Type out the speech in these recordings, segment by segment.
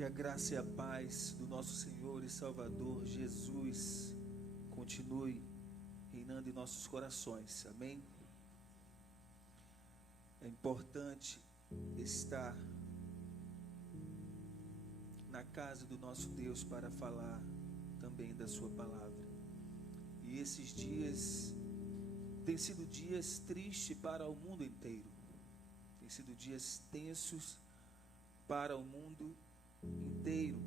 Que a graça e a paz do nosso Senhor e Salvador Jesus continue reinando em nossos corações, amém? É importante estar na casa do nosso Deus para falar também da sua palavra. E esses dias têm sido dias tristes para o mundo inteiro, têm sido dias tensos para o mundo inteiro.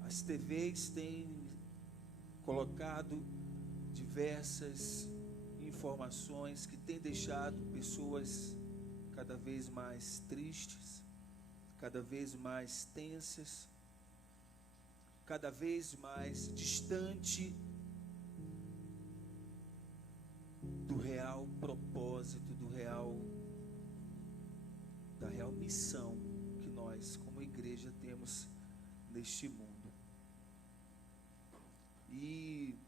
As TVs têm colocado diversas informações que têm deixado pessoas cada vez mais tristes, cada vez mais tensas, cada vez mais distante do real propósito, da real missão que nós, como igreja, temos neste mundo. E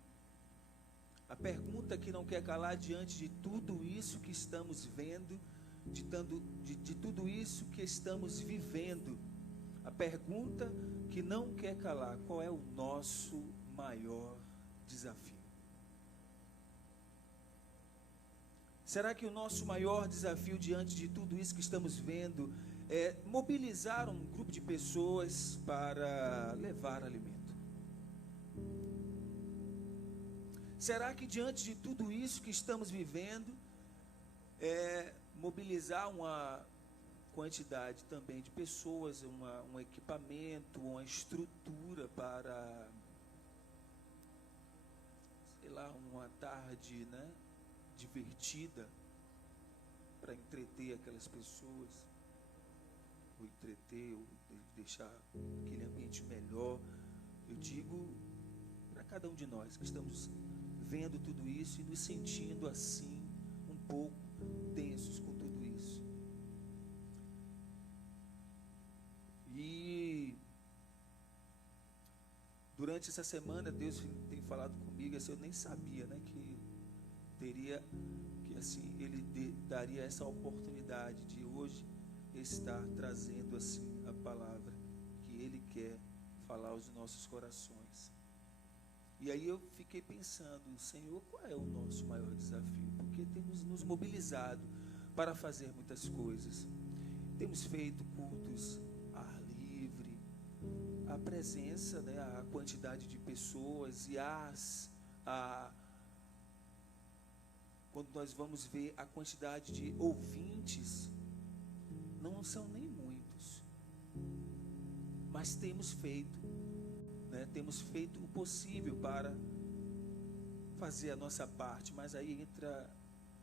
a pergunta que não quer calar diante de tudo isso que estamos vendo, de tudo isso que estamos vivendo, a pergunta que não quer calar: qual é o nosso maior desafio? Será que o nosso maior desafio diante de tudo isso que estamos vendo é mobilizar um grupo de pessoas para levar alimento? Será que diante de tudo isso que estamos vivendo é mobilizar uma quantidade também de pessoas, um equipamento, uma estrutura para, sei lá, uma tarde, divertida, para entreter aquelas pessoas, ou entreter, ou deixar aquele ambiente melhor? Eu digo para cada um de nós que estamos vendo tudo isso e nos sentindo assim, um pouco tensos com tudo isso. E durante essa semana Deus tem falado comigo, assim, eu nem sabia, que assim, Ele daria essa oportunidade de hoje estar trazendo assim a palavra que Ele quer falar aos nossos corações. E aí eu fiquei pensando: Senhor, qual é o nosso maior desafio? Porque temos nos mobilizado para fazer muitas coisas. Temos feito cultos ao ar livre, a presença, a quantidade de pessoas e quando nós vamos ver a quantidade de ouvintes, não são nem muitos, mas temos feito o possível para fazer a nossa parte. Mas aí entra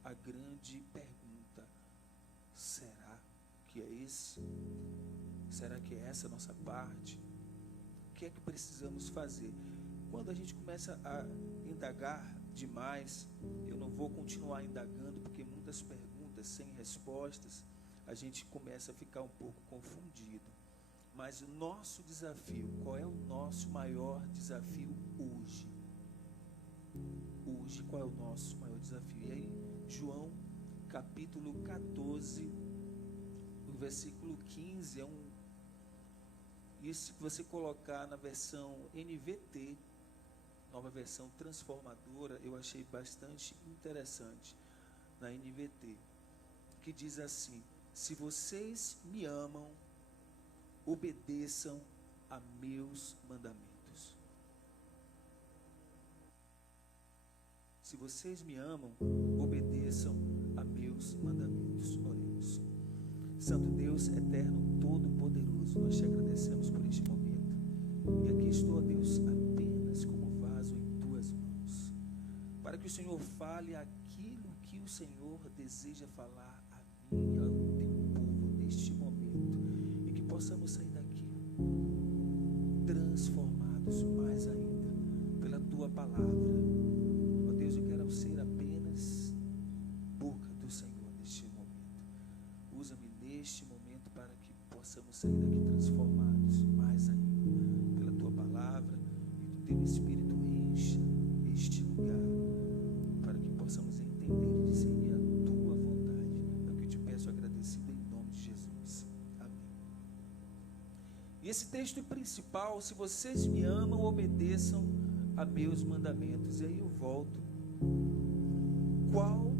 a grande pergunta: será que é isso? Será que é essa a nossa parte? O que é que precisamos fazer? Quando a gente começa a indagar demais, eu não vou continuar indagando, porque muitas perguntas sem respostas, a gente começa a ficar um pouco confundido. Mas o nosso desafio, qual é o nosso maior desafio hoje? Hoje, qual é o nosso maior desafio? E aí, João, capítulo 14, o versículo 15, isso que você colocar na versão NVT, nova versão transformadora, eu achei bastante interessante, na NVT, que diz assim: se vocês me amam, obedeçam a meus mandamentos. Se vocês me amam, obedeçam a meus mandamentos. Oremos. Santo Deus, eterno, todo-poderoso, nós te agradecemos por este momento. E aqui estou, ó Deus, apenas como vaso em tuas mãos, para que o Senhor fale aquilo que o Senhor deseja falar a mim e ao teu povo neste momento, e que possamos sair daqui transformados mais ainda pela tua palavra. Ó Deus, eu quero ser apenas boca do Senhor neste momento. Usa-me neste momento para que possamos sair daqui transformados mais ainda pela tua palavra, e do teu Espírito encha este lugar, para que possamos entender e discernir a tua vontade. É o que eu te peço agradecido em nome de Jesus. Amém. E esse texto principal: se vocês me amam, obedeçam a meus mandamentos. E aí eu volto. Qual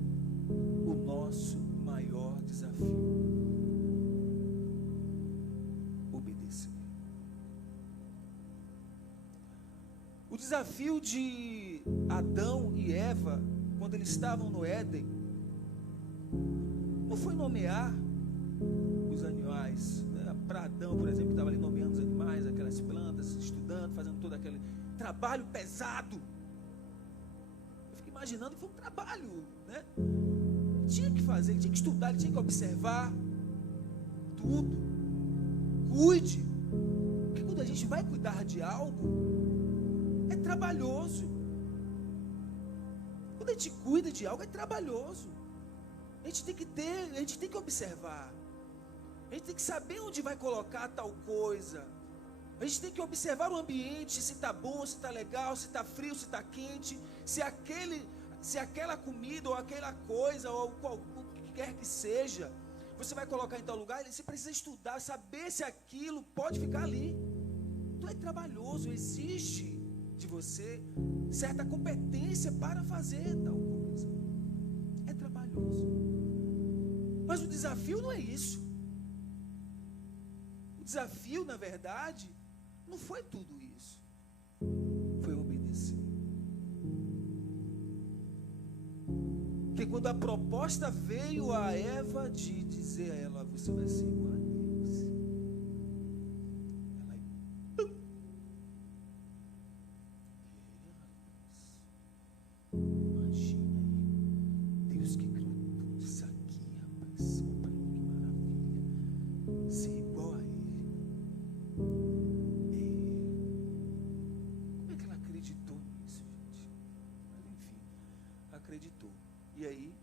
o nosso maior desafio? Obedecer. O desafio de Adão e Eva, quando eles estavam no Éden, não foi nomear os animais, né? Para Adão, por exemplo, que estava ali nomeando os animais, aquelas plantas, estudando, fazendo todo aquele trabalho pesado. Eu fico imaginando que foi um trabalho, né? Ele tinha que fazer, ele tinha que estudar, ele tinha que observar tudo. Cuide, porque quando a gente vai cuidar de algo, é trabalhoso. Quando a gente cuida de algo, é trabalhoso. A gente tem que observar. A gente tem que saber onde vai colocar tal coisa. A gente tem que observar o ambiente, se está bom, se está legal, se está frio, se está quente, se aquela comida ou aquela coisa, ou o que quer que seja, você vai colocar em tal lugar. Você precisa estudar, saber se aquilo pode ficar ali. Então é trabalhoso, exige de você certa competência para fazer tal coisa. É trabalhoso. Mas o desafio não é isso. O desafio, na verdade, não foi tudo isso. Foi obedecer. Porque quando a proposta veio a Eva de dizer a ela: você vai ser igual a Deus, ela imagina aí, Deus que criou tudo isso aqui, rapaz, que maravilha, ser igual a Ele. Como é que ela acreditou nisso, gente? Mas enfim, acreditou. E aí,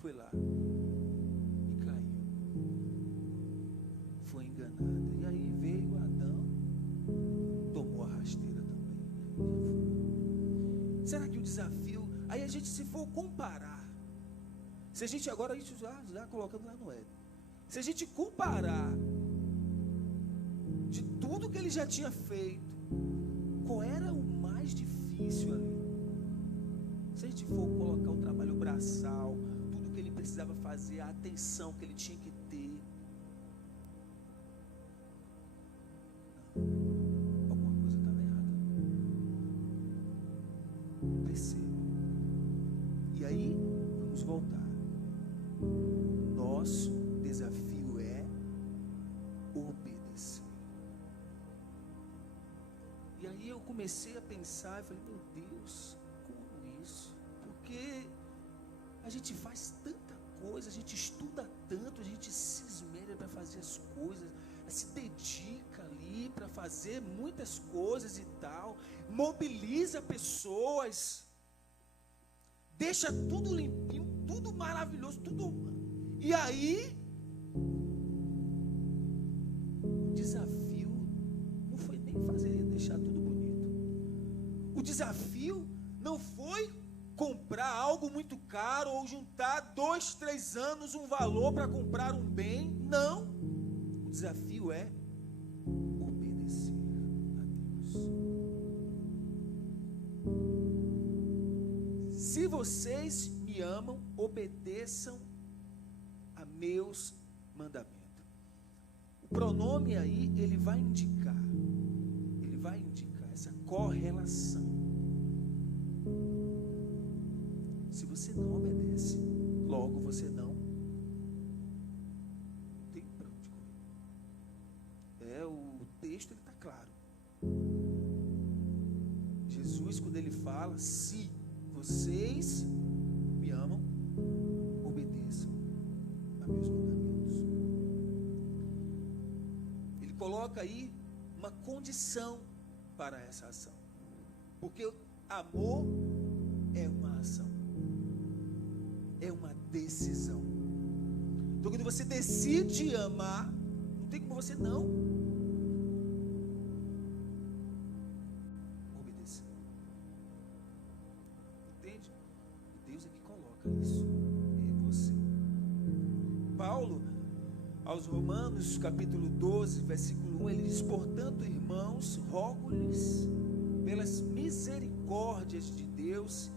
foi lá e caiu. Foi enganada. E aí veio Adão, tomou a rasteira também. Será que o desafio... Aí a gente, se for comparar, se a gente agora, a gente já colocando lá no Éden, se a gente comparar de tudo que ele já tinha feito, qual era o mais difícil ali? Se a gente for colocar o trabalho braçal, tudo que ele precisava fazer, a atenção que ele tinha que ter, não, alguma coisa estava errada. Perceba. E aí, vamos voltar. Nosso desafio é obedecer. E aí eu comecei a pensar, e falei: meu Deus, como isso? Porque a gente faz tanta coisa, a gente estuda tanto, a gente se esmera para fazer as coisas, se dedica ali para fazer muitas coisas e tal, mobiliza pessoas, deixa tudo limpinho, tudo maravilhoso, tudo. E aí, o desafio não foi nem deixar tudo bonito. O desafio não foi comprar algo muito caro ou juntar 2, 3 anos um valor para comprar um bem. Não. O desafio é obedecer a Deus. Se vocês me amam, obedeçam a meus mandamentos. O pronome aí, ele vai indicar essa correlação. Se você não obedece, logo você não tem para onde correr. O texto está claro. Jesus, quando ele fala: se vocês me amam, obedeçam a meus mandamentos. Ele coloca aí uma condição para essa ação, porque amor é uma ação, é uma decisão. Então, quando você decide amar, não tem como você não obedecer. Entende? Deus é que coloca isso em você. Paulo, aos Romanos, capítulo 12, versículo 1, ele diz: portanto, irmãos, rogo-lhes pelas misericórdias de Deus,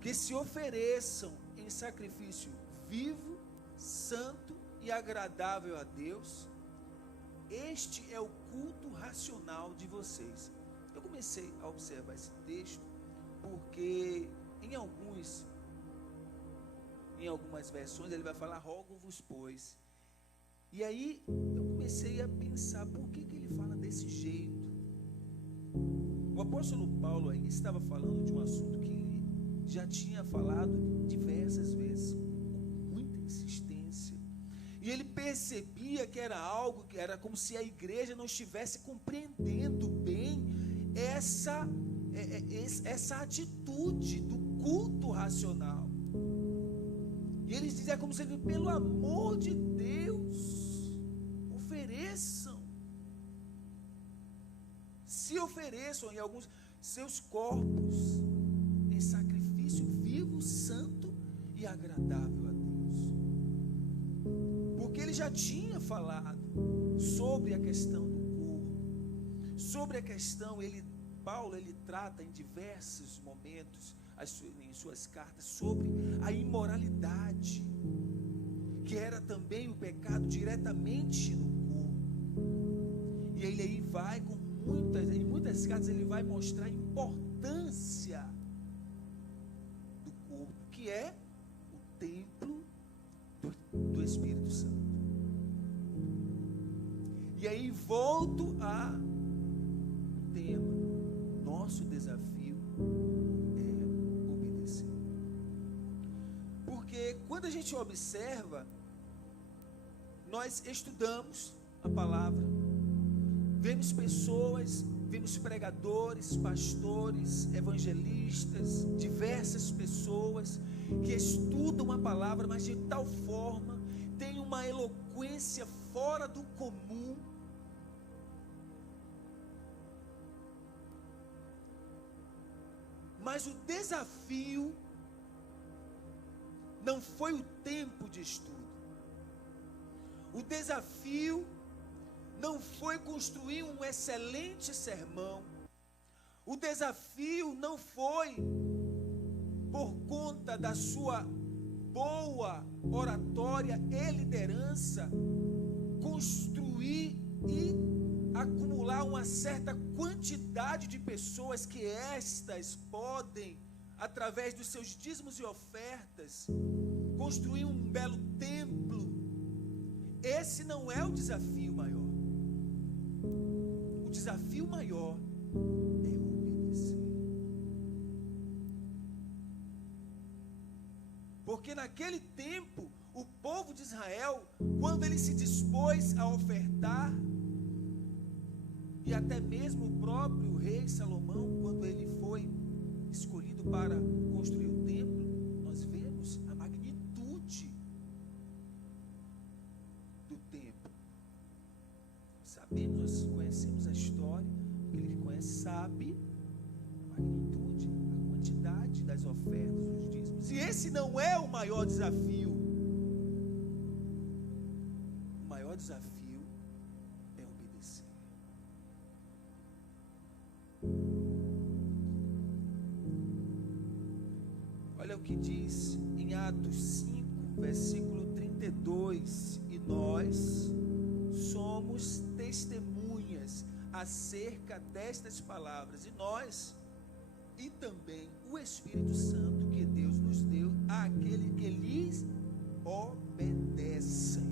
que se ofereçam em sacrifício vivo, santo e agradável a Deus. Este é o culto racional de vocês. Eu comecei a observar esse texto porque em algumas versões ele vai falar: rogo-vos, pois. E aí eu comecei a pensar, por que ele fala desse jeito? O apóstolo Paulo aí estava falando de um assunto que ele já tinha falado diversas vezes, com muita insistência. E ele percebia que era algo, que era como se a igreja não estivesse compreendendo bem essa atitude do culto racional. E eles diziam como se ele, pelo amor de Deus, se ofereçam em alguns seus corpos em sacrifício vivo, santo e agradável a Deus. Porque ele já tinha falado sobre a questão do corpo, sobre a questão, Paulo trata em diversos momentos em suas cartas sobre a imoralidade, que era também o pecado diretamente no corpo. E ele aí vai em muitas cartas ele vai mostrar a importância do corpo, que é o templo do Espírito Santo. E aí volto a tema. Nosso desafio é obedecer. Porque quando a gente observa, nós estudamos a palavra, vemos pessoas, vemos pregadores, pastores, evangelistas, diversas pessoas que estudam a palavra, mas de tal forma, tem uma eloquência fora do comum. Mas o desafio não foi o tempo de estudo. O desafio não foi construir um excelente sermão. O desafio não foi, por conta da sua boa oratória e liderança, construir e acumular uma certa quantidade de pessoas que estas podem, através dos seus dízimos e ofertas, construir um belo templo. Esse não é o desafio maior. O desafio maior é obedecer. Porque naquele tempo, o povo de Israel, quando ele se dispôs a ofertar, e até mesmo o próprio rei Salomão, quando ele foi escolhido para construir o templo, nós vemos a magnitude do templo. Sabemos, nós conhecemos a história, aquele que conhece sabe a magnitude, a quantidade das ofertas, dos dízimos. E esse não é o maior desafio. O maior desafio é obedecer. Olha o que diz em Atos 5, versículo 32: e nós somos testemunhas acerca destas palavras, e nós, e também o Espírito Santo que Deus nos deu àquele que lhes obedecem.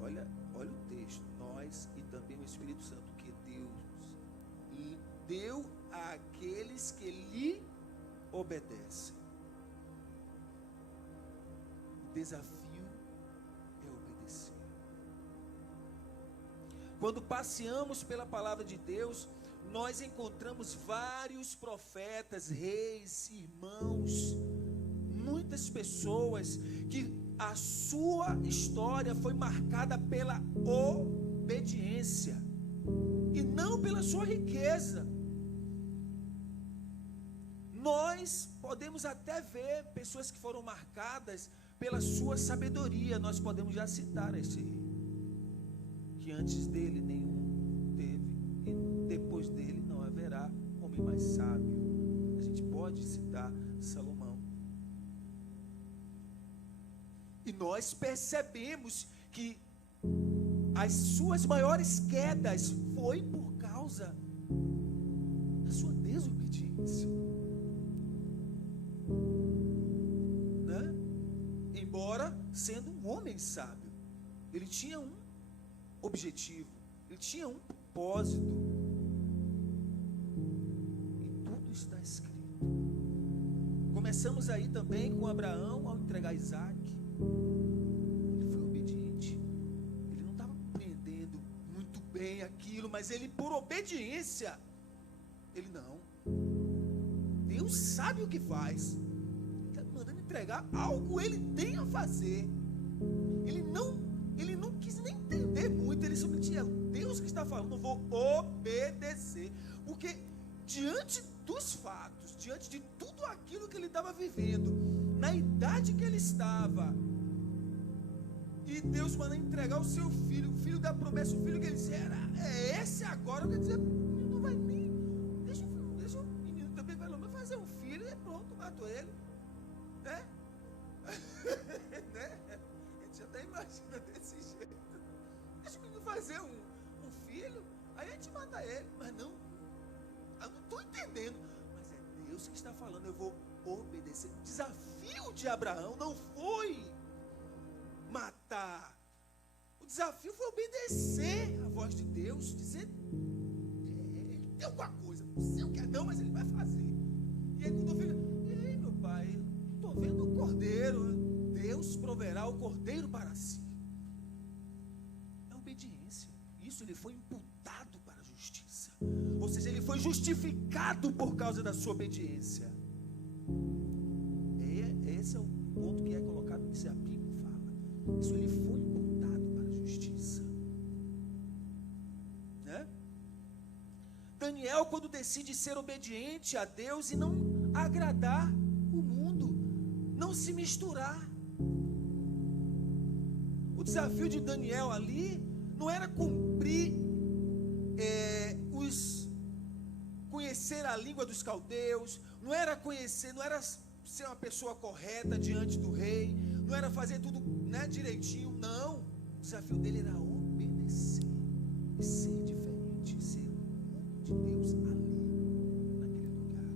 Olha o texto: nós e também o Espírito Santo que Deus deu àqueles que lhe obedecem. O desafio é obedecer. Quando passeamos pela palavra de Deus, nós encontramos vários profetas, reis, irmãos, muitas pessoas que a sua história foi marcada pela obediência e não pela sua riqueza. Nós podemos até ver pessoas que foram marcadas pela sua sabedoria. Nós podemos já citar esse rei, que antes dele nenhum teve, e depois dele não haverá homem mais sábio. A gente pode citar Salomão. E nós percebemos que as suas maiores quedas foi por causa da sua desobediência, né? Embora sendo um homem sábio, ele tinha um objetivo, ele tinha um propósito, e tudo está escrito. Começamos aí também com Abraão ao entregar Isaac. Ele foi obediente, ele não estava compreendendo muito bem aquilo, mas ele, por obediência, ele não, Deus sabe o que faz, ele está mandando entregar algo, ele tem a fazer. Ele não quis nem entender muito, ele simplesmente é Deus que está falando, eu vou obedecer, porque diante dos fatos, diante de tudo aquilo que ele estava vivendo, na idade que ele estava, e Deus manda entregar o seu filho, o filho da promessa, o filho que ele disse, é esse agora, quer dizer, não vai nem, deixa o menino também, vai lá fazer um filho, e pronto, matou ele, né? Né? A gente até imagina desse jeito, deixa o menino fazer um filho, aí a gente mata ele, mas não, eu não estou entendendo, mas é Deus que está falando, eu vou obedecer. O desafio de Abraão não foi matar, o desafio foi obedecer a voz de Deus, dizer, ele tem alguma coisa, não sei o que é não, mas ele vai fazer. E aí quando o filho, e aí meu pai, estou vendo o cordeiro, Deus proverá o cordeiro para si. É obediência, isso ele foi imputado para a justiça, ou seja, ele foi justificado por causa da sua obediência. Esse é o ponto que é colocado, isso a Bíblia fala, isso ele foi imputado para a justiça, né? Daniel, quando decide ser obediente a Deus e não agradar o mundo, não se misturar, o desafio de Daniel ali não era cumprir conhecer a língua dos caldeus, não era ser uma pessoa correta diante do rei, não era fazer tudo, né, direitinho, não. O desafio dele era obedecer e ser diferente, ser um de Deus ali, naquele lugar.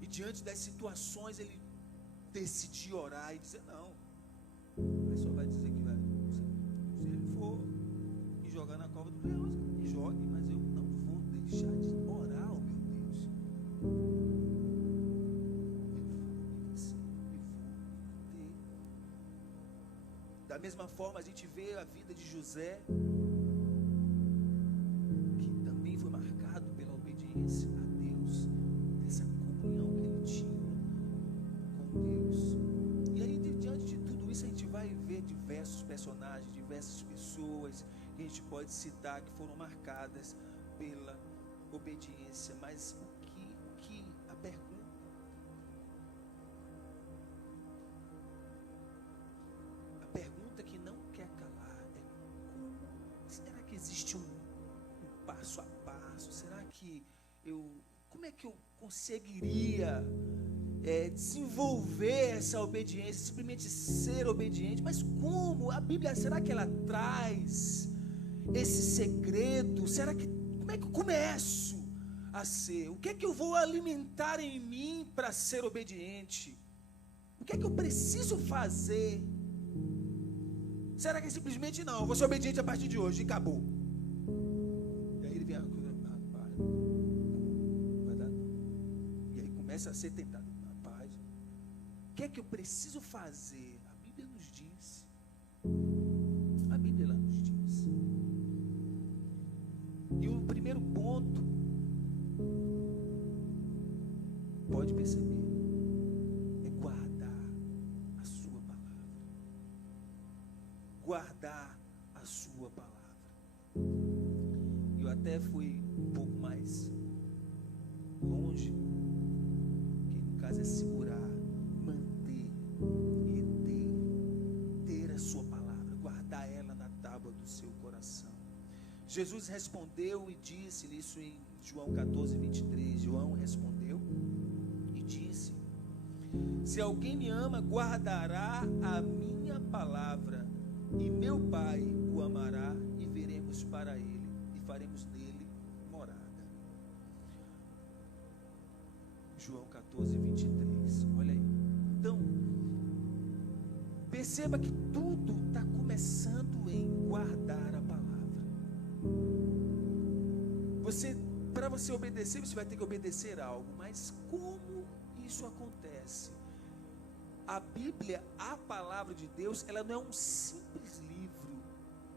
E diante das situações ele decidiu orar e dizer, não, ele só vai dizer que vai, se ele for me jogar na cova do leão, me jogue, mas eu não vou deixar de orar ao meu Deus. Da mesma forma a gente vê a vida de José, que também foi marcado pela obediência a Deus, dessa comunhão que ele tinha com Deus. E aí diante de tudo isso a gente vai ver diversos personagens, diversas pessoas que a gente pode citar que foram marcadas pela obediência. Mas o que a pergunta que não quer calar é como, será que existe um passo a passo? Será que como é que eu conseguiria desenvolver essa obediência, simplesmente ser obediente? Mas como? A Bíblia, será que ela traz esse segredo? Como é que eu começo a ser? O que é que eu vou alimentar em mim para ser obediente? O que é que eu preciso fazer? Será que é simplesmente não, eu vou ser obediente a partir de hoje e acabou? E aí ele vem a coisa, rapaz, vai dar não. E aí começa a ser tentado, rapaz, o que é que eu preciso fazer? A Bíblia nos diz, a Bíblia lá nos diz. E o primeiro ponto, pode perceber, é guardar a sua palavra. Guardar a sua palavra. Eu até fui um pouco mais longe casa é segurar, manter, reter, ter a sua palavra, guardar ela na tábua do seu coração. Jesus respondeu e disse isso em João 14, 23. João respondeu e disse: se alguém me ama, guardará a minha palavra, e meu Pai o amará, e viremos para ele, e faremos nele morada. João 14, 23. Olha aí. Então, perceba que tudo está começando em guardar a palavra. Para você obedecer, você vai ter que obedecer algo. Mas como isso acontece? A Bíblia, a palavra de Deus, ela não é um simples livro.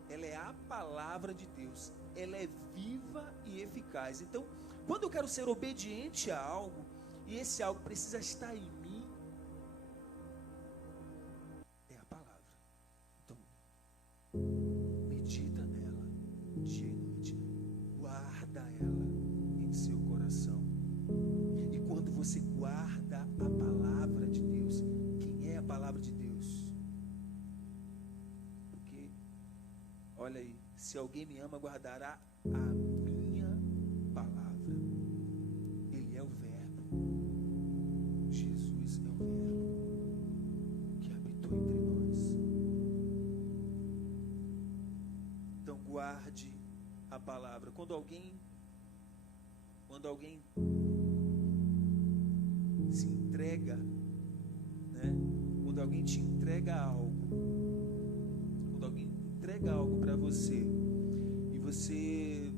Ela é a palavra de Deus. Ela é viva e eficaz. Então, quando eu quero ser obediente a algo, e esse algo precisa estar em mim, é a palavra. Então, medita nela dia e noite. Guarda ela em seu coração. E quando você guarda a palavra de Deus, quem é a palavra de Deus? Porque, olha aí, se alguém me ama, guardará a minha palavra. Ele é o Verbo. Jesus é o Verbo que habitou entre nós. Então guarde a palavra. Quando alguém se entrega, né? Quando alguém te entrega algo, quando alguém entrega algo para você, e você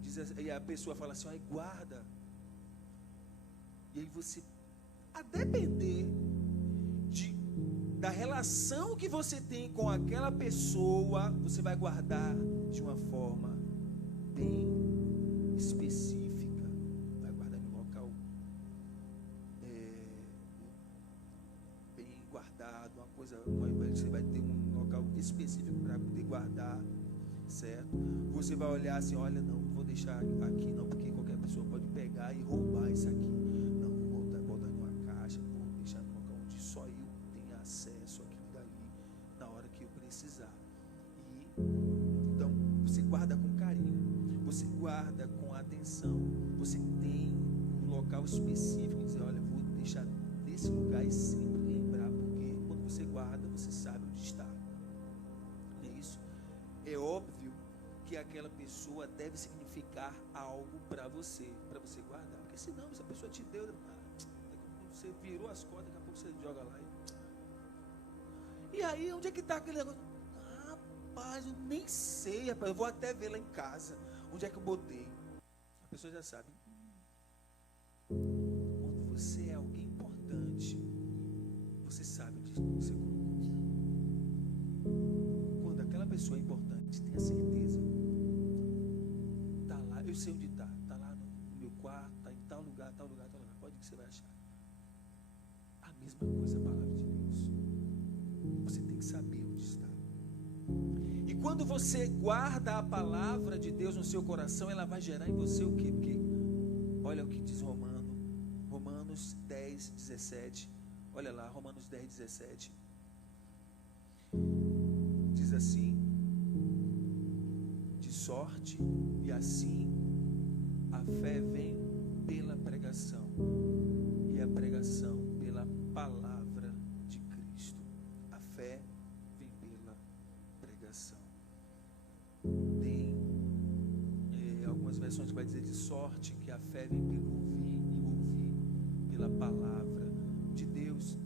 diz, e a pessoa fala assim, guarda, e aí você, a depender da relação que você tem com aquela pessoa, você vai guardar de uma forma bem específica, vai guardar em um local bem guardado, uma coisa, você vai ter um local específico para poder guardar, certo? Você vai olhar assim, olha, não vou deixar aqui não, porque qualquer pessoa pode pegar e roubar isso aqui. Não, vou botar em uma caixa, vou deixar no local onde só eu tenho acesso àquilo dali na hora que eu precisar. E então você guarda com carinho, você guarda com atenção, você tem um local específico, dizer, olha, vou deixar nesse lugar e sempre lembrar, porque quando você guarda, você sabe onde está. Não é isso? É óbvio que aquela pessoa deve significar algo para você guardar, porque senão essa pessoa te deu, você virou as cordas, daqui a pouco você joga lá e aí onde é que está aquele negócio? Rapaz, eu nem sei, rapaz, eu vou até ver lá em casa onde é que eu botei. A pessoa já sabe. Quando você é alguém importante, você sabe onde você colocou. Quando aquela pessoa é importante, tenha certeza, está lá, eu sei onde está lá no meu quarto, está em tal lugar, pode ir que você vai achar. A mesma coisa a palavra de Deus, você tem que saber onde está. E quando você guarda a palavra de Deus no seu coração, ela vai gerar em você o quê? Porque olha o que diz Romanos 10, 17. Olha lá, Romanos 10, 17. Diz assim: de sorte, e assim a fé vem pela pregação, e a pregação pela palavra de Cristo. A fé vem pela pregação. Tem algumas versões que vai dizer de sorte, que a fé vem pelo ouvir, e ouvir pela palavra de Deus.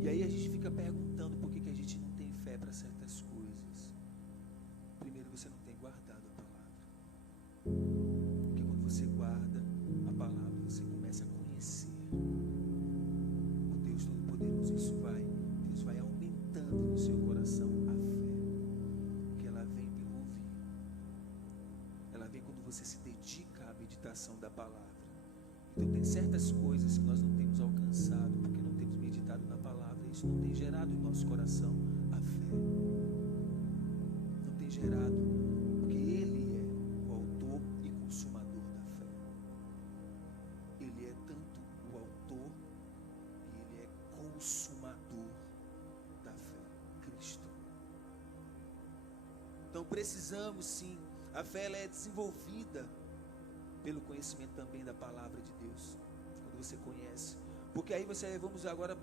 E aí a gente fica perguntando por que a gente não tem fé para certas coisas. Primeiro, você não tem guardado a palavra. Porque quando você guarda a palavra, você começa a conhecer o Deus Todo-Poderoso. Deus vai aumentando no seu coração a fé, que ela vem pelo ouvir. Ela vem quando você se dedica à meditação da palavra. Então tem certas coisas que nós não temos alcançado, porque não temos meditado na palavra. Isso não tem gerado em nosso coração a fé. Não tem gerado, porque Ele é o autor e consumador da fé. Ele é tanto o Então precisamos sim, a fé ela é desenvolvida pelo conhecimento também da palavra de Deus, quando você conhece, porque aí vamos agora,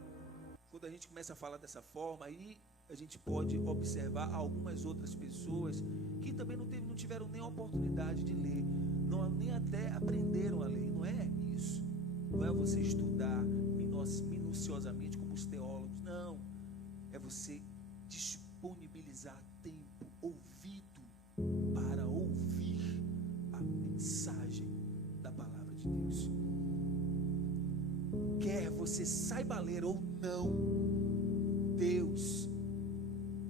quando a gente começa a falar dessa forma, aí a gente pode observar algumas outras pessoas que também não tiveram nem a oportunidade de ler, nem até aprenderam a ler. Não é isso, não é você estudar minuciosamente como os teólogos, não, é você disponibilizar tempo, ouvido, para ouvir a mensagem da palavra de Deus. Quer você saiba ler ou não, Deus,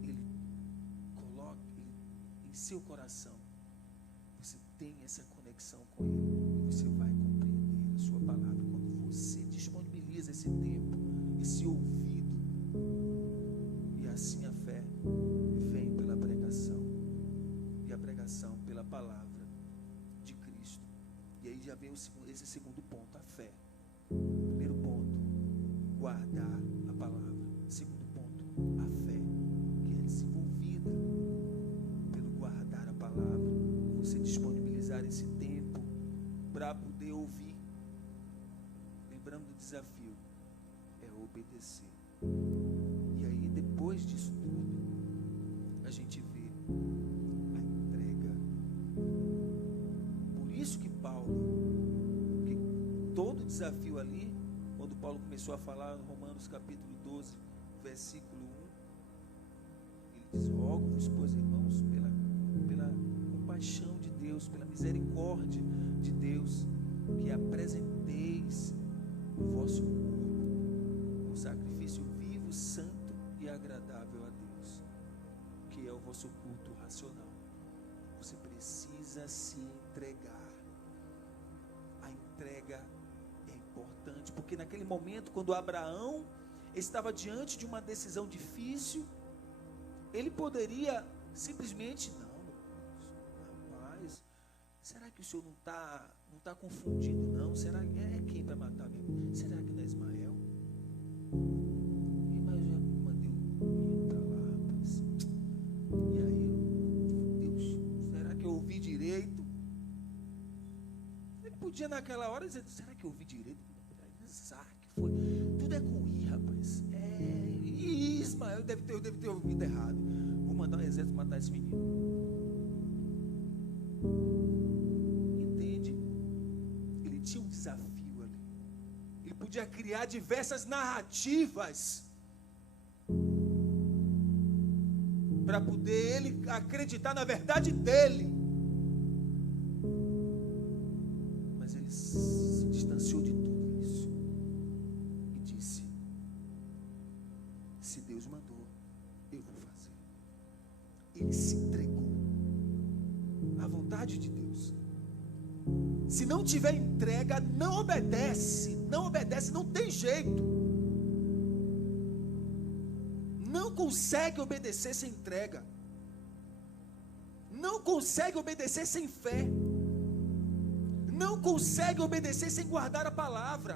Ele coloca em seu coração, você tem essa conexão com Ele, e você vai compreender a sua palavra, quando você disponibiliza esse tempo, esse ouvido, e assim a fé vem pela pregação, e a pregação pela palavra de Cristo. E aí já vem esse segundo ponto, a fé. Primeiro ponto, guardar a palavra. Segundo ponto, a fé, que é desenvolvida pelo guardar a palavra, você disponibilizar esse tempo para poder ouvir. Lembrando do desafio, é obedecer. E aí depois disso tudo, a gente vê a entrega. Por isso que todo desafio ali, quando Paulo começou a falar em Romanos capítulo 12, versículo 1, ele diz: rogo-vos, pois, irmãos, pela compaixão de Deus, pela misericórdia de Deus, que apresenteis o vosso corpo, um sacrifício vivo, santo e agradável a Deus, que é o vosso culto racional. Você precisa se entregar. A entrega é importante, porque naquele momento, quando Abraão estava diante de uma decisão difícil, ele poderia simplesmente, não, rapaz, será que o senhor não está confundindo, não? Será que é quem vai matar mesmo? Será que não é Ismael? Mas eu já mandei o menino para lá, rapaz. E aí, Deus, será que eu ouvi direito? Ele podia naquela hora dizer: será que eu ouvi direito? Que foi? Tudo é com I, rapaz. Ismael, eu devo ter ouvido errado. Vou mandar um exército matar esse menino. Entende? Ele tinha um desafio ali. Ele podia criar diversas narrativas para poder ele acreditar na verdade dele. Mas ele se distanciou de tudo isso e disse: se Deus mandou, eu vou fazer. Ele se entregou à vontade de Deus. Se não tiver entrega, não obedece, não tem jeito. Não consegue obedecer sem entrega. Não consegue obedecer sem fé. Não consegue obedecer sem guardar a palavra.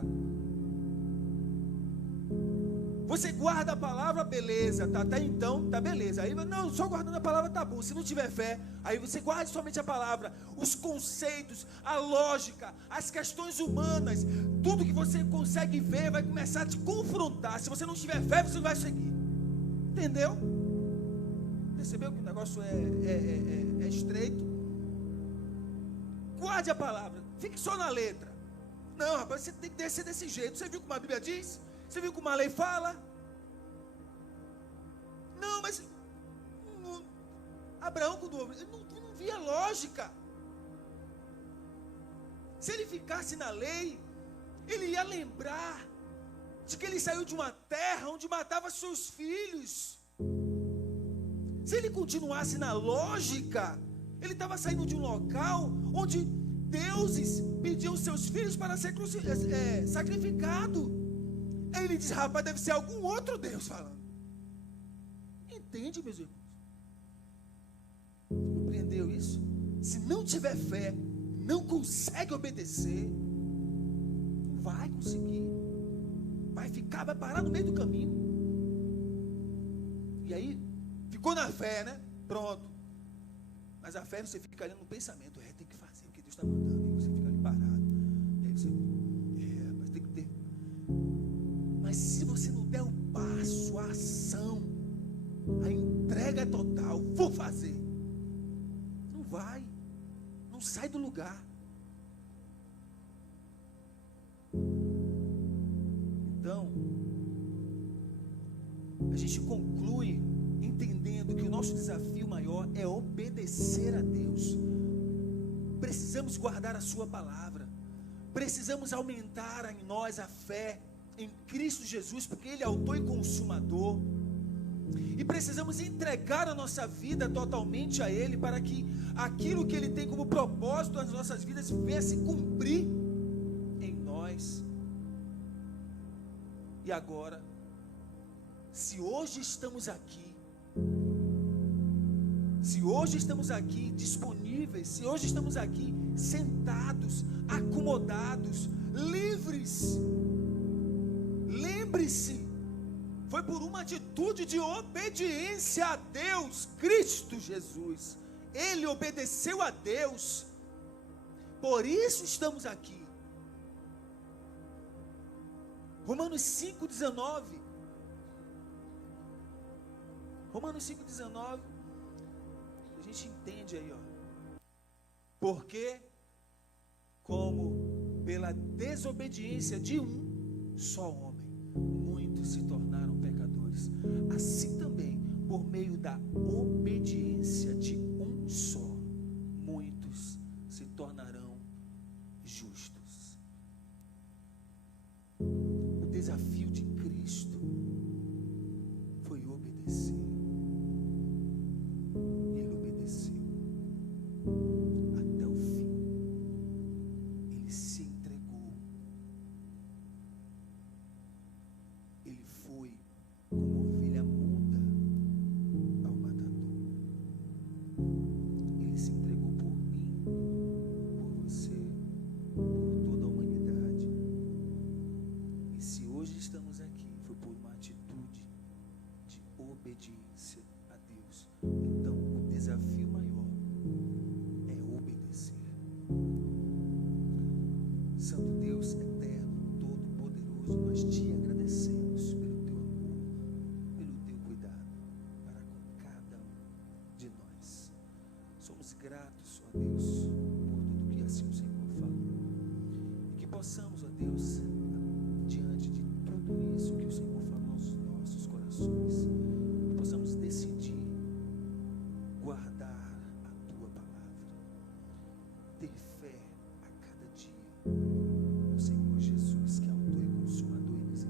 Você guarda a palavra, beleza, tá, até então, tá beleza. Aí, não, só guardando a palavra tá bom. Se não tiver fé, aí você guarda somente a palavra. Os conceitos, a lógica, as questões humanas, tudo que você consegue ver vai começar a te confrontar. Se você não tiver fé, você não vai seguir. Entendeu? Percebeu que o negócio é estreito? Guarde a palavra, fique só na letra. Não, rapaz, você tem que descer desse jeito. Você viu como a Bíblia diz? Você viu como a lei fala? Não, mas Abraão, quando ele não via lógica. Se ele ficasse na lei, ele ia lembrar de que ele saiu de uma terra onde matava seus filhos. Se ele continuasse na lógica, ele estava saindo de um local onde deuses pediam seus filhos para ser sacrificado. Aí ele diz: rapaz, deve ser algum outro Deus falando. Entende, meus irmãos? Compreendeu isso? Se não tiver fé, não consegue obedecer, não vai conseguir. Vai parar no meio do caminho. E aí, ficou na fé, né? Pronto. Mas a fé você fica ali no pensamento, tem que fazer o que Deus está mandando, e você fica ali parado. E aí você, mas tem que ter. Mas se você não der o passo, a ação, a entrega total, vou fazer, não vai, não sai do lugar. Então, a gente conclui entendendo que o nosso desafio maior é obedecer a Deus. Precisamos guardar a sua palavra, precisamos aumentar em nós a fé em Cristo Jesus, porque Ele é autor e consumador, e precisamos entregar a nossa vida totalmente a Ele, para que aquilo que Ele tem como propósito nas nossas vidas venha se cumprir em nós. E agora, se hoje estamos aqui disponíveis, se hoje estamos aqui sentados, acomodados, livres, lembre-se, foi por uma atitude de obediência a Deus, Cristo Jesus. Ele obedeceu a Deus, por isso estamos aqui. Romanos 5,19. Romanos 5,19. A gente entende aí, porque como pela desobediência de um só homem, muitos se tornaram pecadores, assim também, por meio da obediência de um só, muitos se tornarão justos. O desafio de Cristo foi obedecer. E Ele obedeceu até o fim. Ele se entregou. Ele foi como ovelha muda ao matador. Ele se entregou por mim, por você, por toda a humanidade. E se hoje estamos aqui, foi por uma atitude de obediência a Deus. Então, o desafio maior é obedecer. Santo Deus eterno, todo-poderoso, nós te agradecemos pelo teu amor, pelo teu cuidado para com cada um de nós. Somos gratos, ó Deus, por tudo que assim o Senhor falou. E que possamos, ó Deus, diante de tudo isso que o Senhor falou aos nossos corações, que possamos decidir guardar a tua palavra, ter fé a cada dia no Senhor Jesus, que é autor e consumador, e nos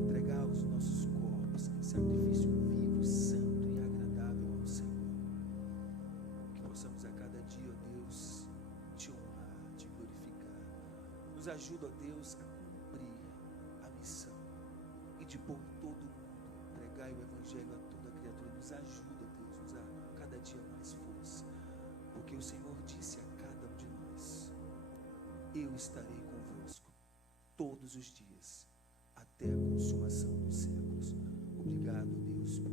entregar os nossos corpos em sacrifício vivo, santo e agradável ao Senhor. Que possamos a cada dia, ó Deus, te honrar, te glorificar. Nos ajuda, ó Deus, a cumprir a missão e de por todo mundo pregar o Evangelho a toda criatura. Nos ajuda, Deus, nos dar cada dia mais força, porque o Senhor disse a cada um de nós: eu estarei convosco todos os dias, até a consumação dos séculos. Obrigado, Deus, por